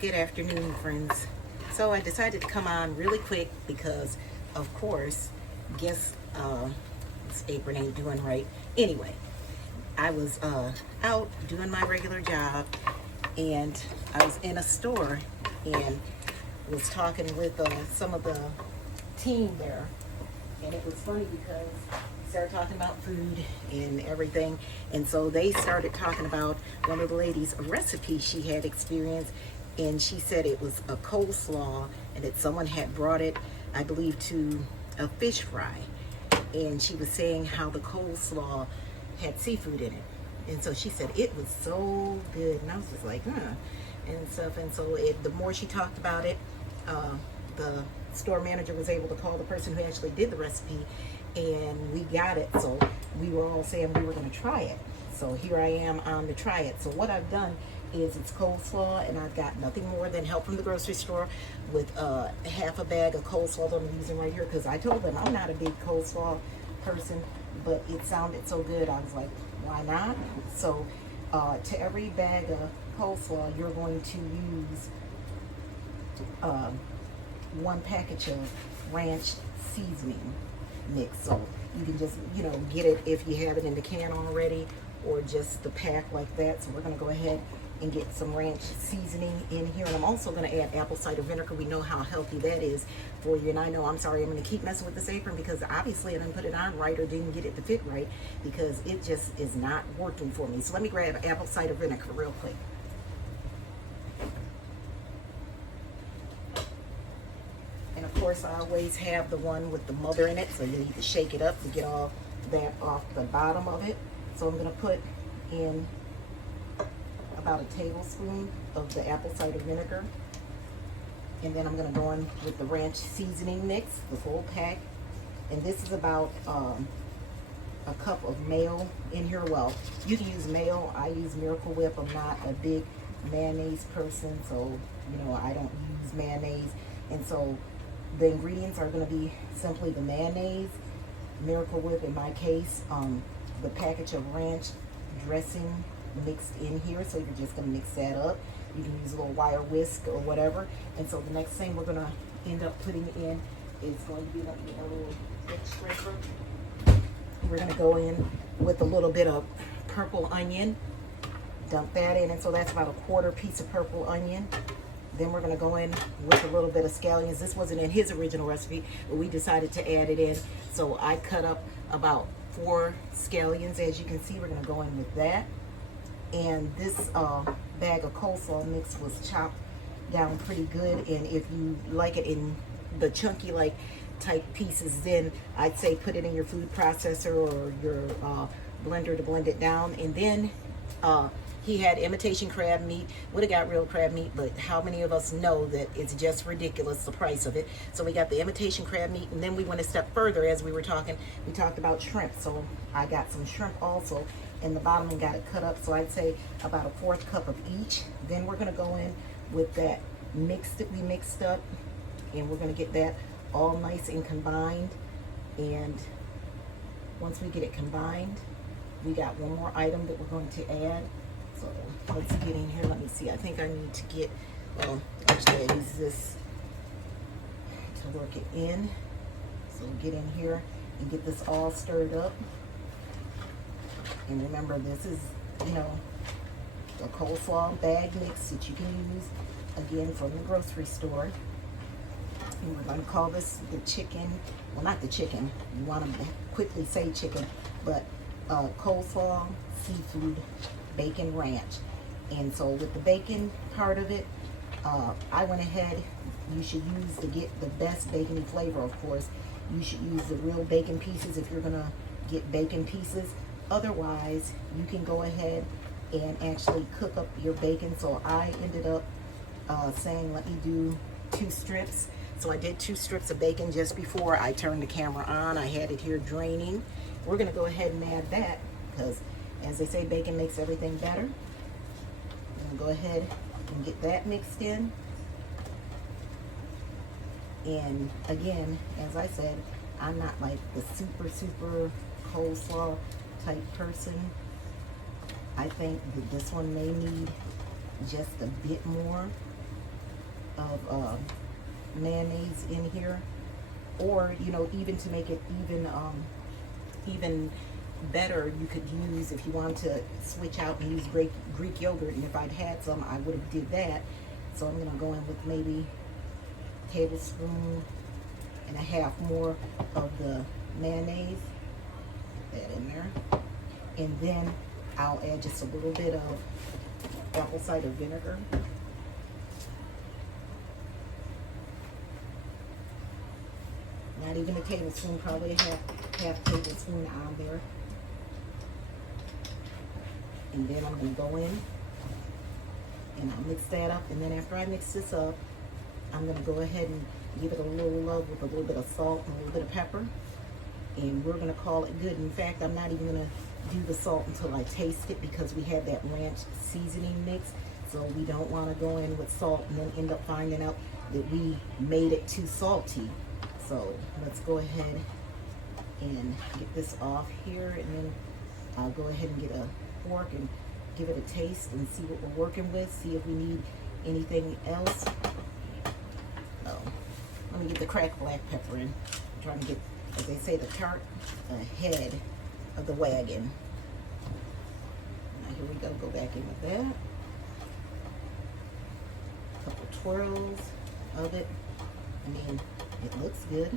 Good afternoon, friends. So I decided to come on really quick because, of course, guess this apron ain't doing right. Anyway, I was out doing my regular job, and I was in a store and was talking with some of the team there, and it was funny because we started talking about food and everything, and so they started talking about one of the ladies' a recipe she had experienced, and she said it was a coleslaw and that someone had brought it, I believe, to a fish fry, and she was saying how the coleslaw had seafood in it, and so she said it was so good, and I was just like, and stuff. And so the more she talked about it, the store manager was able to call the person who actually did the recipe, and we got it. So we were all saying we were going to try it. So here I am on to try it. So what I've done is it's coleslaw, and I've got nothing more than help from the grocery store with half a bag of coleslaw that I'm using right here, because I told them I'm not a big coleslaw person, but it sounded so good I was like, why not? So to every bag of coleslaw you're going to use one package of ranch seasoning mix. So you can just get it if you have it in the can already, or just the pack like that. So we're going to go ahead and get some ranch seasoning in here, and I'm also going to add apple cider vinegar. We know how healthy that is for you, and I know, I'm sorry, I'm going to keep messing with this apron because obviously I didn't put it on right or didn't get it to fit right, because it just is not working for me. So let me grab apple cider vinegar real quick. And of course I always have the one with the mother in it, so you need to shake it up to get all that off the bottom of it. So I'm going to put in about a tablespoon of the apple cider vinegar, and then I'm going to go in with the ranch seasoning mix, the whole pack, and this is about a cup of mayo in here. Well, you can use mayo, I use Miracle Whip. I'm not a big mayonnaise person, so I don't use mayonnaise, and so the ingredients are going to be simply the mayonnaise, Miracle Whip in my case, the package of ranch dressing mixed in here. So you're just going to mix that up. You can use a little wire whisk or whatever. And so the next thing we're going to end up putting in is going to be a little bit scraper. We're going to go in with a little bit of purple onion, dump that in, and so that's about a quarter piece of purple onion. Then we're going to go in with a little bit of scallions. This wasn't in his original recipe, but we decided to add it in. So I cut up about 4 scallions. As you can see, we're going to go in with that. And this bag of coleslaw mix was chopped down pretty good. And if you like it in the chunky type pieces, then I'd say put it in your food processor or your blender to blend it down. And then he had imitation crab meat. Would have got real crab meat, but how many of us know that it's just ridiculous, the price of it? So we got the imitation crab meat, and then we went a step further. As we were talking, we talked about shrimp. So I got some shrimp also in the bottom and got it cut up. So I'd say about a 1/4 cup of each. Then we're going to go in with that mix that we mixed up, and we're going to get that all nice and combined. And once we get it combined, we got one more item that we're going to add. So let's get in here. Let me see. I think I need to get, well, actually I use this to work it in. So get in here and get this all stirred up. And remember, this is, a coleslaw bag mix that you can use, again, from the grocery store. And we're going to call this the chicken, well, not the chicken, you want to quickly say chicken, but coleslaw seafood bacon ranch. And so with the bacon part of it, I went ahead, you should use, to get the best bacony flavor, of course, you should use the real bacon pieces if you're going to get bacon pieces. Otherwise, you can go ahead and actually cook up your bacon. So I ended up saying, let me do 2 strips. So I did 2 strips of bacon just before I turned the camera on. I had it here draining. We're going to go ahead and add that because, as they say, bacon makes everything better. I'm going to go ahead and get that mixed in. And again, as I said, I'm not like the super coleslaw type person. I think that this one may need just a bit more. of mayonnaise in here, or you know, even to make it even better, you could use, if you want to switch out and use Greek yogurt, and if I'd had some, I would have did that. So I'm gonna go in with maybe a tablespoon and a half more of the mayonnaise. Put that in there, and then I'll add just a little bit of apple cider vinegar. Not even a tablespoon, probably a half tablespoon on there. And then I'm going to go in and I'll mix that up. And then after I mix this up, I'm going to go ahead and give it a little love with a little bit of salt and a little bit of pepper. And we're going to call it good. In fact, I'm not even going to do the salt until I taste it, because we have that ranch seasoning mix. So we don't want to go in with salt and then end up finding out that we made it too salty. So let's go ahead and get this off here, and then I'll go ahead and get a fork and give it a taste and see what we're working with, see if we need anything else. Oh, let me get the cracked black pepper in. I'm trying to get, as they say, the cart ahead of the wagon. Now here we go, go back in with that. A couple twirls of it. I mean, it looks good,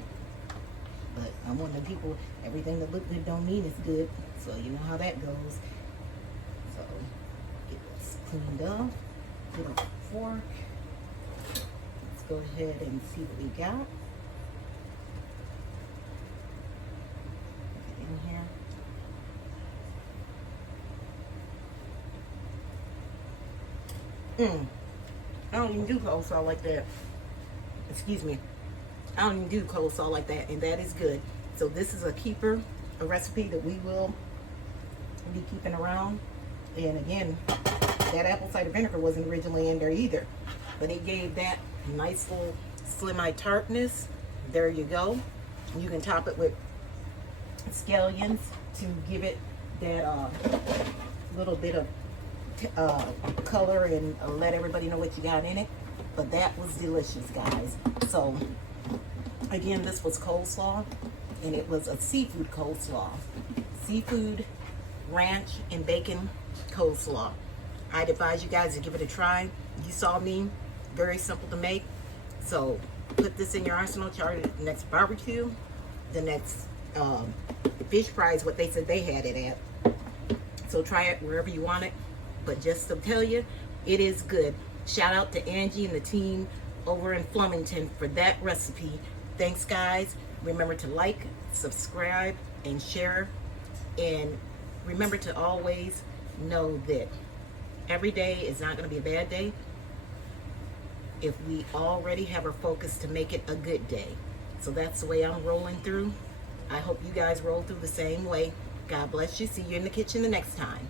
but I'm one of the people, everything that looks good don't mean it's good, so you know how that goes. So get this cleaned up, get a fork. Let's go ahead and see what we got. Get in here. I don't even do coleslaw like that. Excuse me. I don't even do coleslaw like that, and that is good. So this is a keeper, a recipe that we will be keeping around. And again, that apple cider vinegar wasn't originally in there either, but it gave that nice little slimite tartness. There you go. You can top it with scallions to give it that little bit of color and let everybody know what you got in it. But that was delicious, guys. So again, this was coleslaw, and it was a seafood coleslaw. Seafood, ranch, and bacon coleslaw. I'd advise you guys to give it a try. You saw me, very simple to make. So put this in your arsenal, charge it the next barbecue, the next fish fries, what they said they had it at. So try it wherever you want it. But just to tell you, it is good. Shout out to Angie and the team over in Flemington for that recipe. Thanks, guys. Remember to like, subscribe, and share. And remember to always know that every day is not going to be a bad day if we already have our focus to make it a good day. So that's the way I'm rolling through. I hope you guys roll through the same way. God bless you. See you in the kitchen the next time.